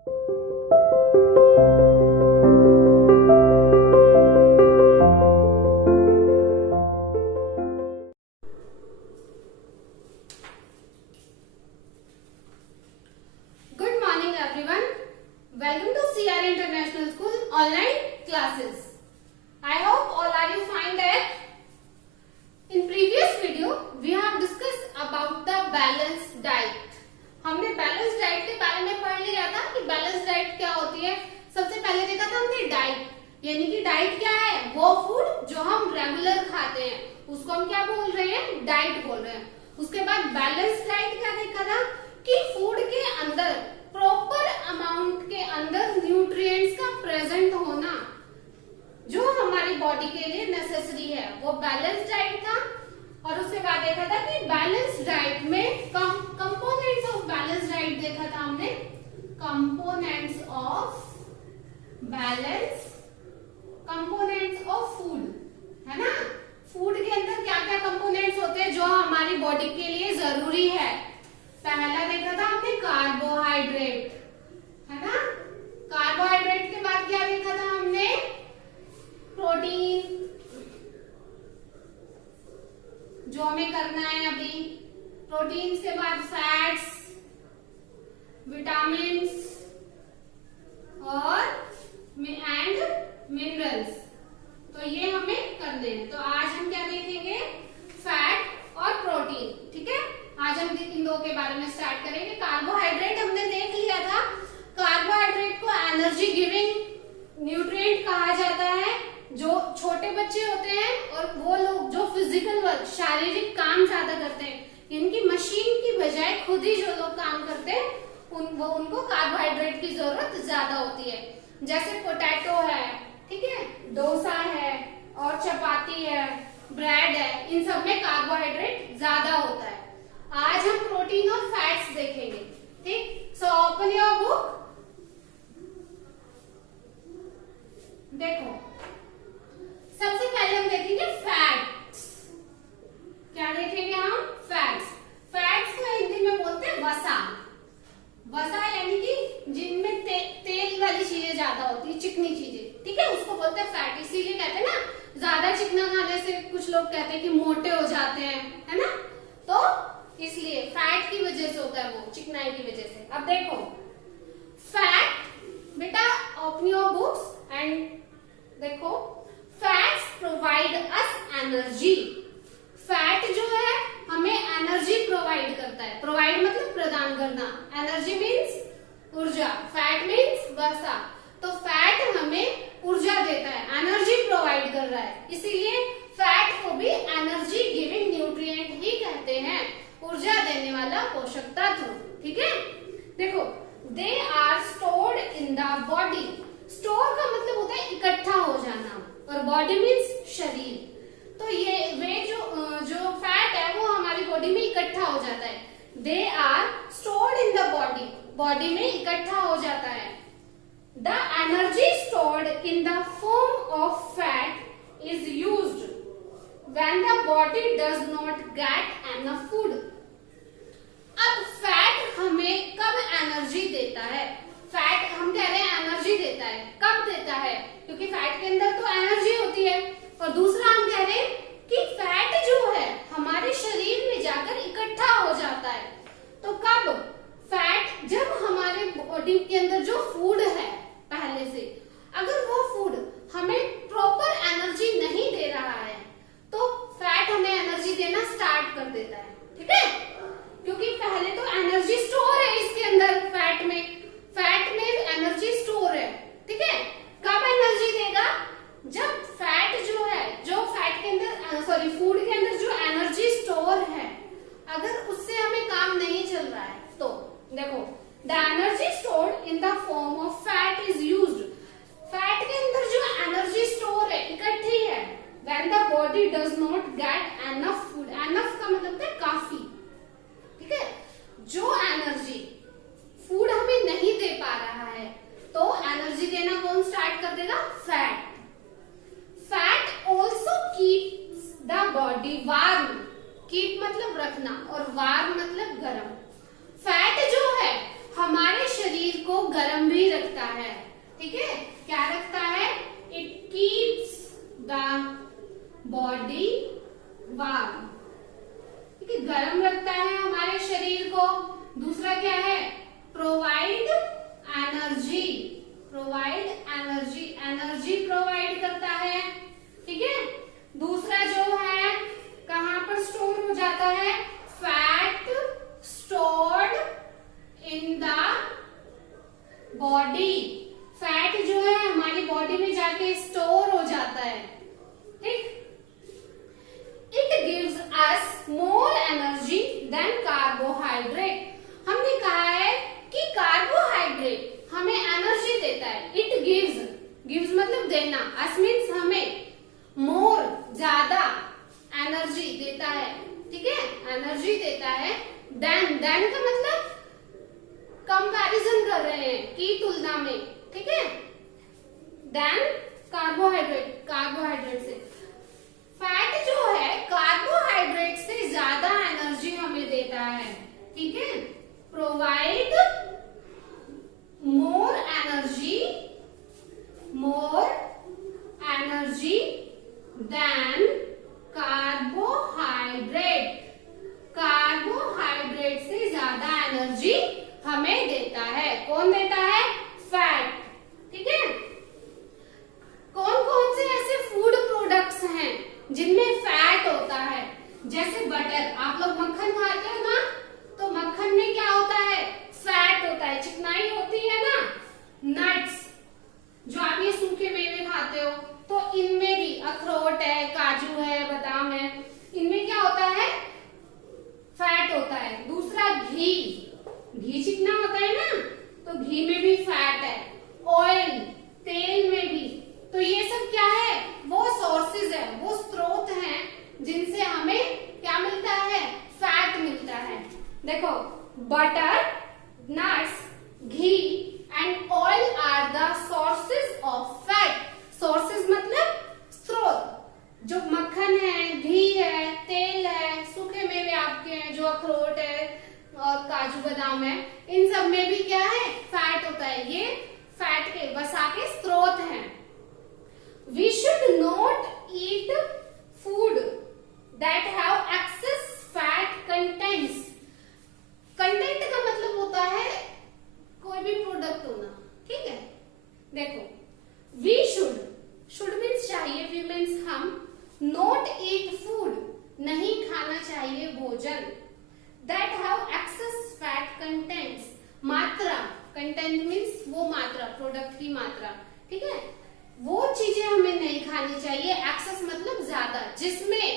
Good morning everyone. Welcome to CR International School online classes. I hope all are you fine there. In previous video we have discussed about the balanced diet. हमने balance diet के बारे में पढ़ लिया था कि balance diet क्या होती है। सबसे पहले देखा था हमने डाइट, यानी कि डाइट क्या है, वो फूड जो हम रेगुलर खाते हैं उसको हम क्या बोल रहे हैं, डाइट बोल रहे हैं। उसके बाद बैलेंस डाइट क्या देखा था कि फूड के अंदर प्रॉपर अमाउंट के अंदर न्यूट्रिएंट्स का प्रेजेंट होना जो हमारी बॉडी के लिए नेसेसरी है, वो बैलेंस डाइट था। और उसके बाद देखा था कि बैलेंस डाइट में कंपोनेंट्स ऑफ बैलेंस डाइट देखा था हमने, components of balance, components of food, है ना। फूड के अंदर क्या क्या कंपोनेंट्स होते हैं जो हमारी बॉडी के लिए जरूरी है। पहला देखा था हमने कार्बोहाइड्रेट, है ना। कार्बोहाइड्रेट के बाद क्या देखा था हमने, प्रोटीन, जो हमें करना है अभी। प्रोटीन्स के बाद फैट्स, विटामिन्स और एंड मिनरल्स, तो ये हमें करने हैं। तो आज हम क्या देखेंगे, फैट और प्रोटीन, ठीक है। आज हम इन दो के बारे में स्टार्ट करेंगे। कार्बोहाइड्रेट हमने देख लिया था, कार्बोहाइड्रेट को एनर्जी गिविंग न्यूट्रिएंट कहा जाता है। जो छोटे बच्चे होते हैं और वो लोग जो फिजिकल वर्क, शारीरिक काम ज्यादा करते हैं, इनकी मशीन की बजाय खुद ही जो लोग काम करते हैं उनको कार्बोहाइड्रेट की जरूरत ज्यादा होती है। जैसे पोटैटो है, ठीक है, डोसा है और चपाती है, ब्रेड है, इन सब में कार्बोहाइड्रेट ज्यादा होता है। आज हम प्रोटीन और फैट्स देखेंगे, ठीक। सो ओपन योर बुक, देखो सबसे पहले हम देखेंगे फैट्स। क्या देखेंगे हम, फैट्स। फैट्स को हिंदी में बोलते हैं वसा। वसा यानी कि जिनमें तेल वाली चीजें ज्यादा होती है, चिकनी चीजें, ठीक है, उसको बोलते हैं फैट। इसीलिए कहते हैं ना, ज्यादा चिकना खाने से कुछ लोग कहते हैं कि मोटे हो जाते हैं, है ना। तो इसलिए फैट की वजह से होता है वो, चिकनाई की वजह से। अब देखो फैट, बेटा ओपन योर बुक्स एंड देखो, fats provide us energy. Fat जो है हमें एनर्जी प्रोवाइड करता है। प्रोवाइड मतलब प्रदान करना, एनर्जी मीन्स ऊर्जा, फैट मीन्स वसा। तो फैट हमें ऊर्जा देता है, एनर्जी प्रोवाइड कर रहा है, इसीलिए फैट को भी एनर्जी गिविंग न्यूट्रिएंट ही कहते हैं, ऊर्जा देने वाला पोषक तत्व, ठीक है। देखो, they are stored in the body. Store का मतलब होता है इकट्ठा हो जाना, और बॉडी मीन्स शरीर। तो ये वे जो फैट है वो हमारी बॉडी में इकट्ठा हो जाता है। They are stored in the body, body में इकट्ठा हो जाता है। The energy stored in the form of fat is used when the body does not get enough food. अब फैट हमें कब एनर्जी देता है, फैट हम कह रहे हैं एनर्जी देता है, कब देता है, क्योंकि फैट के अंदर तो एनर्जी होती है। और दूसरा हम कह रहे हैं कि फैट जो है हमारे शरीर में जाकर इकट्ठा हो जाता है। तो कब, फैट जब हमारे बॉडी के अंदर जो फूड है पहले से, अगर वो फूड हमें प्रॉपर एनर्जी नहीं दे रहा है तो फैट हमें एनर्जी देना स्टार्ट कर देता है, ठीक है। क्योंकि पहले तो एनर्जी स्टोर है इसके अंदर, फैट में एनर्जी स्टोर है, ठीक है। कब एनर्जी देगा, जब फैट जो है, जो फैट के अंदर फूड के अंदर जो एनर्जी स्टोर है, अगर उससे हमें काम नहीं चल रहा है तो देखो, the energy stored in the form of fat is used. Fat के अंदर जो एनर्जी स्टोर है, इकट्ठी है, when the body does not get enough food. Enough का मतलब है काफी, ठीक है। जो एनर्जी फूड हमें नहीं दे पा रहा है तो एनर्जी देना कौन स्टार्ट कर देगा, fat. Fat also keeps the body warm. Keep मतलब रखना और वार्म मतलब गर्म। फैट जो है हमारे शरीर को को गर्म भी रखता है, ठीक है। क्या रखता है? It keeps the body warm, ठीक है, गर्म रखता है हमारे शरीर को। दूसरा क्या है? Provide energy, provide energy, energy provide करता है, ठीक है। दूसरा जो है कहां पर स्टोर हो जाता है? Fat stored in the body, fat जो है हमारी बॉडी में जाके स्टोर हो जाता है, ठीक। It gives us more energy than carbohydrate, हमने कहा है कि कार्बोहाइड्रेट हमें एनर्जी देता है। इट गिव्स, गिव्स मतलब देना, अस मीन्स हमें, मोर ज्यादा एनर्जी देता है, ठीक है, एनर्जी देता है। देन, देन का मतलब कंपैरिजन कर रहे हैं की तुलना में, ठीक है। देन कार्बोहाइड्रेट, कार्बोहाइड्रेट से, फैट जो है कार्बोहाइड्रेट से ज्यादा एनर्जी हमें देता है, ठीक है। Provide more energy, more energy than carbohydrate, carbohydrate से ज्यादा एनर्जी हमें देता है। कौन देता है? फैट, ठीक है। कौन कौन से ऐसे फूड प्रोडक्ट्स हैं जिनमें फैट होता है? जैसे बटर, आप लोग मक्खन खाते हो ना, तो मक्खन में क्या होता है? फैट होता है, चिकनाई होती है ना। नट्स, जो आप ये सूखे मेवे खाते हो, तो इनमें भी अखरोट है, काजू है, बादाम है, इनमें क्या होता है? फैट होता है। दूसरा घी, घी चिकना होता है ना, तो घी में भी फैट है। ऑयल, तेल में भी। तो ये सब क्या है? वो सोर्सेज है, वो स्रोत हैं जिनसे हमें क्या मिलता है? फैट मिलता है। देखो, butter, nuts, ghee and oil are the sources of fat. Sources मतलब स्रोत। जो मक्खन है, घी है, तेल है, सूखे मेवे आपके हैं, जो अखरोट है और काजू बादाम है, इन सब में भी क्या है? फैट होता है। ये फैट के, वसा के स्रोत हैं। We should not eat food that have excess fat contents. Content का मतलब होता है कोई भी प्रोडक्ट होना, ठीक है। देखो, we should means चाहिए, we means हम, not eat food नहीं खाना चाहिए भोजन, that have excess fat contents, मात्रा, कंटेंट मीन्स वो मात्रा, प्रोडक्ट की मात्रा, ठीक है। वो चीजें हमें नहीं खानी चाहिए, एक्सेस मतलब ज्यादा, जिसमें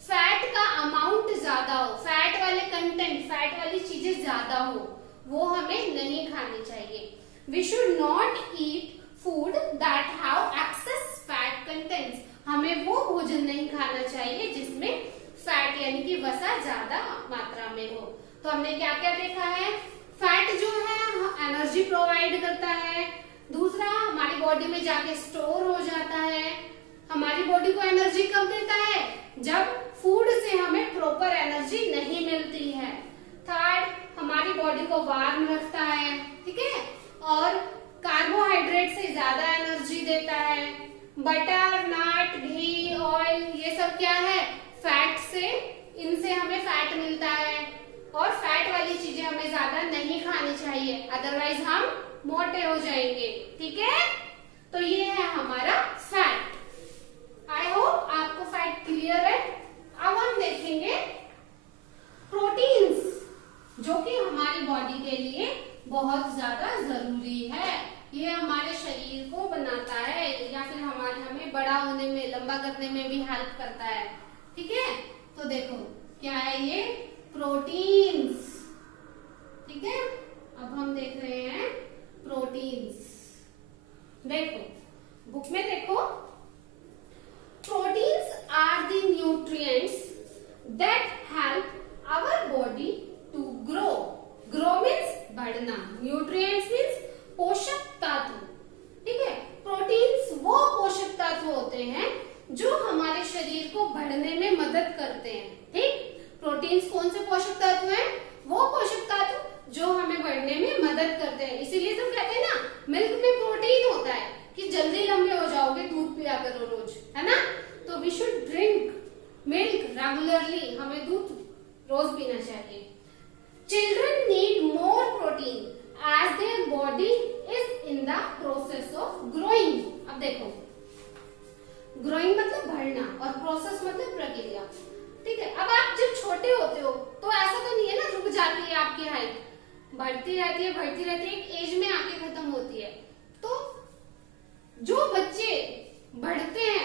फैट का अमाउंट ज्यादा हो, फैट वाले कंटेंट, फैट वाली चीजें ज्यादा हो, वो हमें नहीं खानी चाहिए। We should not eat food that have excess fat contents, हमें वो भोजन नहीं खाना चाहिए जिसमें फैट यानी कि वसा ज्यादा मात्रा में हो। तो हमने क्या क्या देखा है? फैट जो है एनर्जी प्रोवाइड करता है। दूसरा, हमारी बॉडी में जाके स्टोर हो जाता है। हमारी बॉडी को एनर्जी कब देता है? जब फूड से हमें प्रॉपर एनर्जी नहीं मिलती है। थर्ड, हमारी बॉडी को वार्म रखता है, ठीक है, और कार्बोहाइड्रेट से ज्यादा एनर्जी देता है। बटर, नट, घी, ऑयल, ये सब क्या है? फैट से, इनसे हमें फैट मिलता है, और फैट वाली चीजें हमें ज्यादा नहीं खानी चाहिए, अदरवाइज हम मोटे हो जाएंगे, ठीक है। तो ये है हमारा फैट। आई होप आपको फैट क्लियर है। अब हम देखेंगे प्रोटीन्स, जो कि हमारी बॉडी के लिए बहुत ज्यादा जरूरी है। ये हमारे शरीर को बनाता है, या फिर हमें बड़ा होने में, लंबा करने में भी हेल्प करता है, ठीक है। तो देखो क्या है ये? प्रोटीन्स, ठीक है। अब हम देख रहे हैं प्रोटीन्स। देखो बुक में देखो, proteins are the nutrients that help our body to grow. Grow means बढ़ना, न्यूट्रिएंट्स मीन्स पोषक तत्व, ठीक है। प्रोटीन्स वो पोषक तत्व होते हैं जो हमारे शरीर को बढ़ने में मदद करते हैं, ठीक। प्रोटीन्स कौन से पोषक तत्व हैं? वो पोषक तत्व जो हमें बढ़ने में मदद करते हैं। इसीलिए तो कहते हैं रेगुलरली हमें दूध रोज पीना चाहिए। Children need more protein as their body is in the process of growing. अब देखो, ग्रोइंग मतलब बढ़ना और प्रोसेस मतलब प्रक्रिया, ठीक है। अब आप जब छोटे होते हो तो ऐसा तो नहीं है ना रुक जाती है आपकी हाइट, बढ़ती रहती है बढ़ती रहती है, एक एज में आके खत्म होती है। तो जो बच्चे बढ़ते हैं,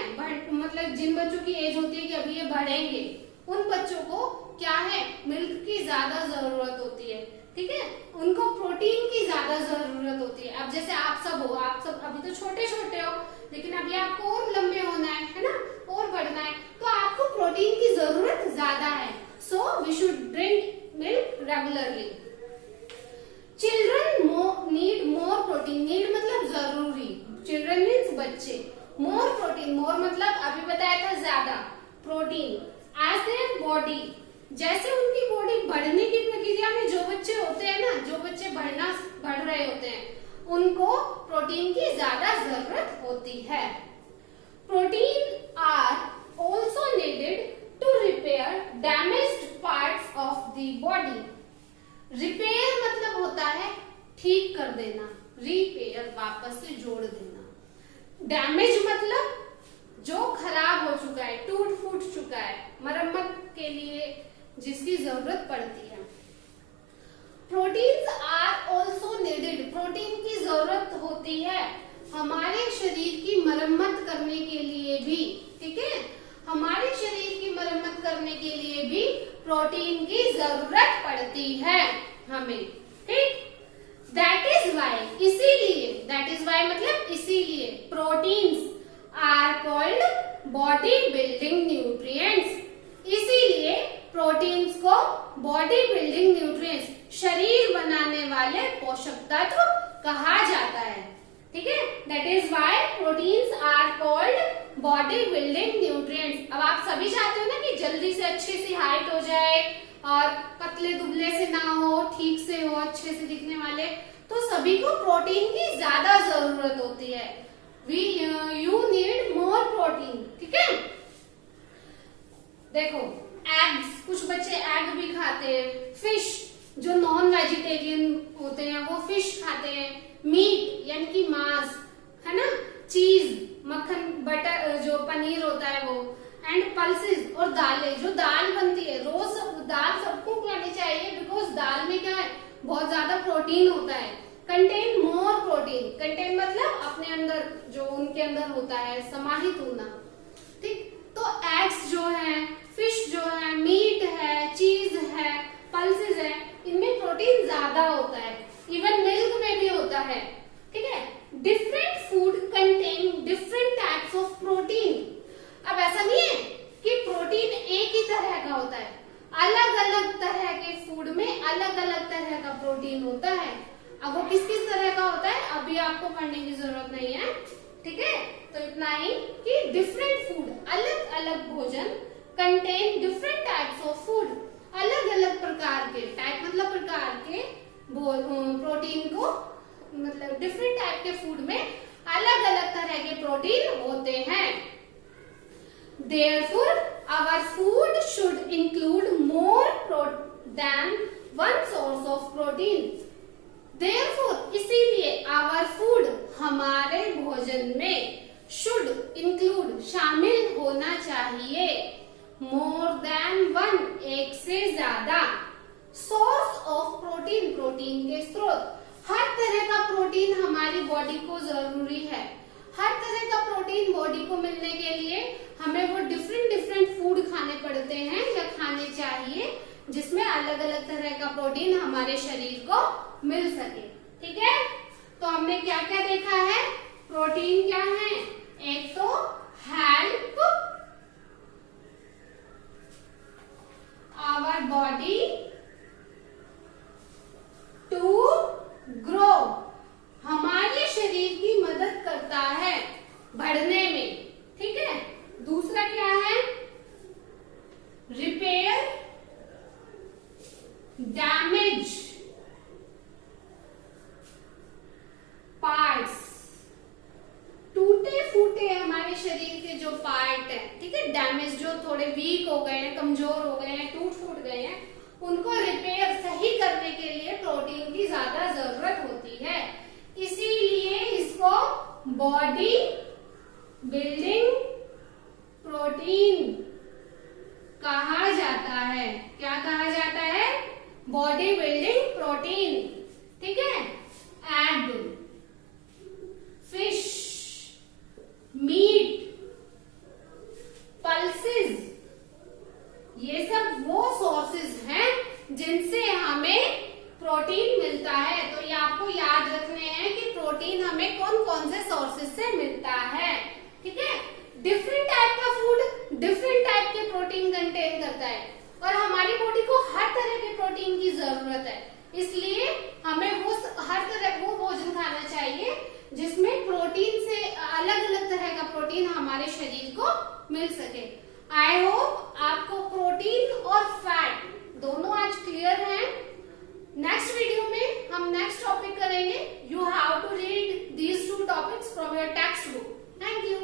मतलब जिन बच्चों की एज होती है कि अभी ये बढ़ेंगे, उन बच्चों को क्या है, मिल्क की ज्यादा जरूरत होती है, ठीक है। उनको प्रोटीन की ज्यादा जरूरत होती है। अब जैसे आप सब हो, आप सब अभी तो छोटे छोटे हो, लेकिन अभी आपको और लंबे होना है ना, और बढ़ना है, तो आपको प्रोटीन की जरूरत ज्यादा है। So we should drink milk regularly. Children need more protein, need मतलब जरूरी, चिल्ड्रन मीन्स बच्चे, मोर प्रोटीन, मोर मतलब अभी बताया था ज्यादा, प्रोटीन एज देयर बॉडी, जैसे उनकी बॉडी बढ़ने की प्रक्रिया में जो बच्चे होते हैं ना, जो बच्चे बढ़ रहे होते हैं, उनको प्रोटीन की ज्यादा जरूरत होती है। Protein are also needed to repair damaged parts of the body. Repair मतलब होता है ठीक कर देना, repair वापस से जोड़ देना। Damage मतलब जो खराब हो चुका है, टूट फूट चुका है, मरम्मत के लिए जिसकी जरूरत पड़ती है। Proteins are also needed, protein की जरूरत होती है हमारे शरीर की मरम्मत करने के लिए भी, ठीक है। हमारे शरीर की मरम्मत करने के लिए भी प्रोटीन की जरूरत पड़ती है हमें, ठीक। दैट इज वाई, इसीलिए, दैट इज वाई मतलब इसीलिए, proteins are called body building nutrients, इसीलिए प्रोटीन्स को बॉडी बिल्डिंग न्यूट्रिएंट्स, शरीर बनाने वाले पोषक तत्व कहा जाता है, ठीक है। That is why proteins are called body building nutrients. अब आप सभी चाहते हो ना कि जल्दी से अच्छी सी हाइट हो जाए और पतले दुबले से ना हो, ठीक से हो, अच्छे से दिखने वाले, तो सभी को प्रोटीन की ज्यादा जरूरत होती है। यू नीड मोर प्रोटीन, ठीक है। देखो एग्स, कुछ बच्चे एग भी खाते हैं, फिश, जो नॉन वेजिटेरियन होते हैं वो फिश खाते हैं, मीट यानी कि मांस, है ना, चीज, मक्खन, बटर, जो पनीर होता है वो, एंड पल्सेस, और दालें, जो दाल बनती है रोज, दाल सबको खानी चाहिए, बिकॉज दाल में क्या है, बहुत ज्यादा प्रोटीन होता है। कंटेन मोर प्रोटीन, कंटेन मतलब अपने अंदर, जो उनके अंदर होता है, समाहित होना, ठीक। तो एग्स जो है, फिश जो है, मीट है, चीज है, पल्सेस है, इनमें प्रोटीन ज्यादा होता है, इवन मिल्क में भी होता है, ठीक है। Different food contain different types of protein. अब ऐसा नहीं है कि प्रोटीन एक ही तरह का होता है, अलग अलग तरह के फूड में अलग अलग तरह का प्रोटीन होता है। अब वो किस किस तरह का होता है अभी आपको पढ़ने की जरूरत नहीं है, ठीक है। तो इतना ही कि डिफरेंट फूड, अलग अलग भोजन, contain different types of food, अलग अलग प्रकार के, टाइप मतलब प्रकार के प्रोटीन को, मतलब डिफरेंट टाइप के फूड में अलग अलग तरह के प्रोटीन होते हैं। Therefore, our food should include more than one source of protein. Therefore, इसीलिए our food, हमारे भोजन में should include, शामिल होना चाहिए, more than one, एक से ज्यादा, source of protein, प्रोटीन के स्रोत। हर तरह का प्रोटीन हमारी बॉडी को जरूरी है, हर तरह का प्रोटीन बॉडी को मिलने के लिए हमें वो डिफरेंट फूड खाने पड़ते हैं या खाने चाहिए, जिसमें अलग अलग तरह का प्रोटीन हमारे शरीर को मिल सके, ठीक है। तो हमने क्या क्या देखा है, प्रोटीन क्या है, एक तो help our body to grow, हमारे शरीर की मदद करता है बढ़ने में, ठीक है। दूसरा क्या है, रिपेयर डैमेज पार्ट्स, टूटे फूटे हमारे शरीर के जो पार्ट है, ठीक है, डैमेज, जो थोड़े वीक हो गए हैं, कमजोर प्रोटीन, ठीक है, एग, फिश, मीट, पल्सेस, ये सब वो सोर्सेज हैं जिनसे हमें प्रोटीन मिलता है। तो ये आपको याद रखने हैं कि प्रोटीन हमें कौन कौन से सोर्सेज से मिलता है, ठीक है। डिफरेंट टाइप का फूड डिफरेंट टाइप के प्रोटीन कंटेन करता है और हमारी बॉडी को हर तरह के प्रोटीन की जरूरत है, इसलिए हमें वो हर तरह वो भोजन खाना चाहिए जिसमें प्रोटीन से अलग अलग तरह का प्रोटीन हमारे शरीर को मिल सके। आई होप आपको प्रोटीन और फैट दोनों आज क्लियर हैं। नेक्स्ट वीडियो में हम नेक्स्ट टॉपिक करेंगे। You have to read these two topics from your textbook. Thank you.